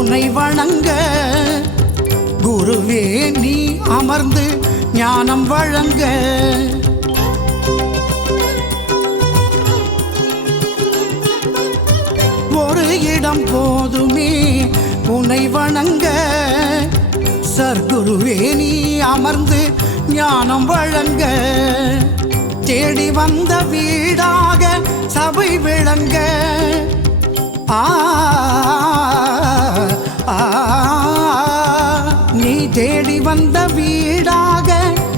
உன்னை வணங்க. குருவே நீ அமர்ந்து ஞானம் வழங்க. ஒரு இடம் போதுமே உன்னை வணங்க. சர்க்குருவே நீ அமர்ந்து ஞானம் வழங்க. தேடி வந்த வீடாக சபை விளங்க. நீ தேடி வந்த வீடாக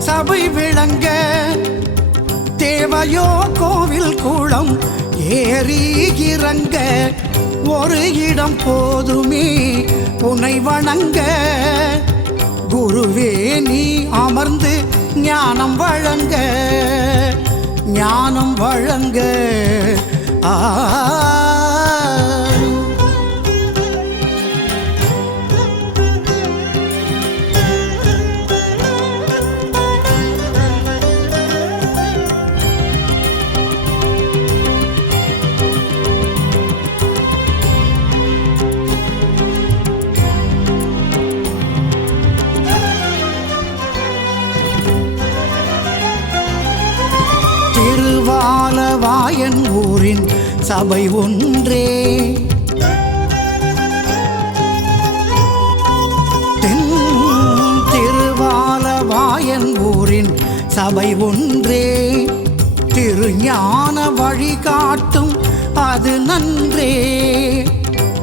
சபை விளங்க. தேவையோ கோவில் கூடம் ஏறி இறங்க. ஒரு இடம் போதுமே உன்னை வணங்க. குருவே நீ அமர்ந்து ஞானம் வழங்க. ஞானம் வழங்க. திருவாலவாயன் ஊரின் சபை ஒன்றே. தென் திருவாலவாயன் ஊரின் சபை ஒன்றே. திருஞான வழிகாட்டும் அது நன்றே.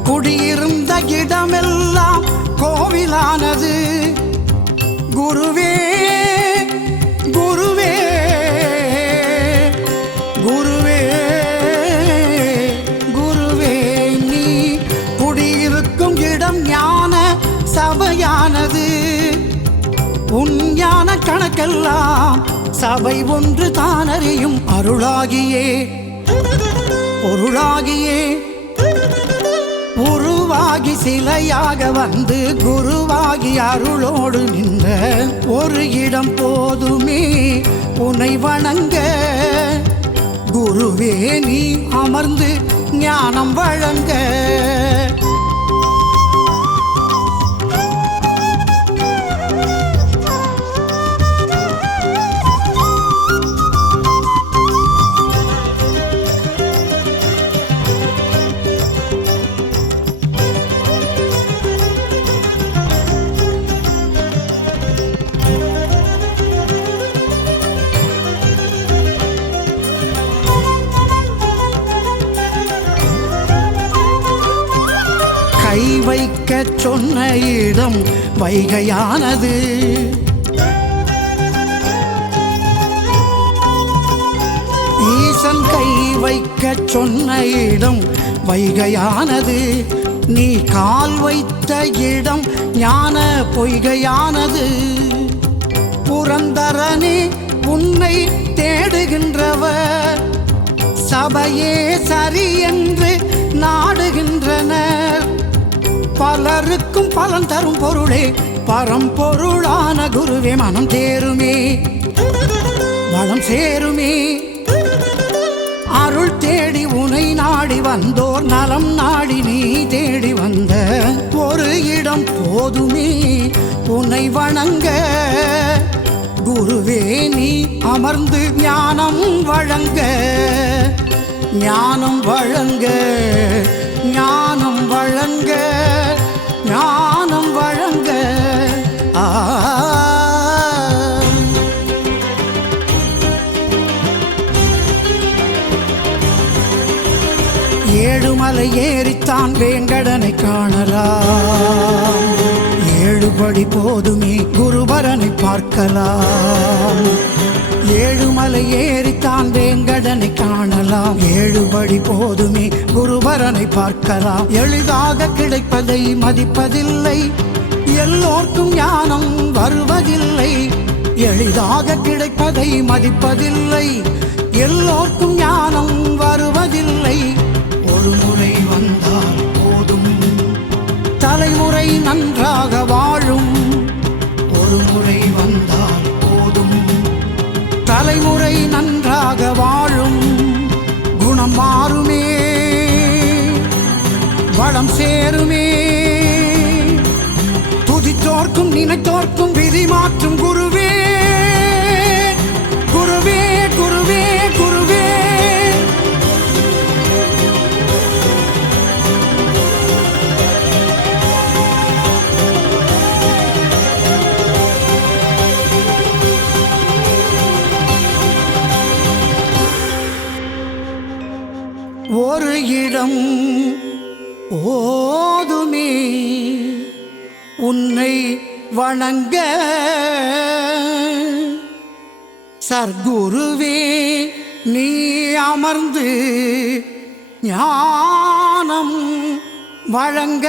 குடியிருந்த இடமெல்லாம் கோவிலானது. குருவே குருவே குருவே குருவே நீ குடியிருக்கும் இடம் ஞான சபையானது. உன் ஞான கணக்கெல்லாம் சபை ஒன்று தானறியும். அருளாகியே பொருளாகியே உருவாகி சிலையாக வந்து குருவாகி அருளோடு நின்ற ஒரு இடம் போதுமே உன்னை வணங்க. குருவே நீ அமர்ந்து ஞானம் வழங்க. கை வைக்க சொன்ன இடம் வைகையானது. ஈசன் கை வைக்க சொன்ன இடம் வைகையானது. நீ கால் வைத்த இடம் ஞான பொய்கையானது. புரந்தரனே உன்னை தேடுகின்றவர் சபையே சரி என்று நாடுகின்றனர். பலருக்கும் பலன் தரும் பொருளே பரம்பொருளான குருவே மனம் தேருமே வளம் சேருமே. அருள் தேடி உனை நாடி வந்தோர் நலம் நாடி நீ தேடி வந்த ஒரு இடம் போதுமே உன்னை வணங்க. குருவே நீ அமர்ந்து ஞானம் வழங்க. ஞானம் வழங்க. ஞானம் வழங்க. ஞானம் வழங்க. ஏழுமலை ஏறித்தான் வேங்கடனை காணலாம். ஏழுபடி போதுமே குருபரனை பார்க்கலாம். ஏழுமலை ஏறித்தான் வேங்கடனை காணலாம். ஏழுபடி போதுமே குருபரனை பார்க்கலாம். எளிதாக கிடைப்பதை மதிப்பதில்லை. எல்லோர்க்கும் ஞானம் வருவதில்லை. எளிதாக கிடைப்பதை மதிப்பதில்லை. எல்லோர்க்கும் ஞானம் வருவதில்லை. ஒரு முறை வந்தால் போதும் தலைமுறை நன்றாக வாழும். ஒரு முறை வந்தால் போதும் தலைமுறை நன்றாக வாழும். குணம் மாறுமே வளம் சேருமே. நினைத்தோர்க்கும் நினைத்தோர்க்கும் விதி மாற்றும் குருவே குருவே குருவே குருவே. ஒரு இடம் ஓதுமே உன்னை வணங்க சர்க்குருவே நீ அமர்ந்து ஞானம் வழங்க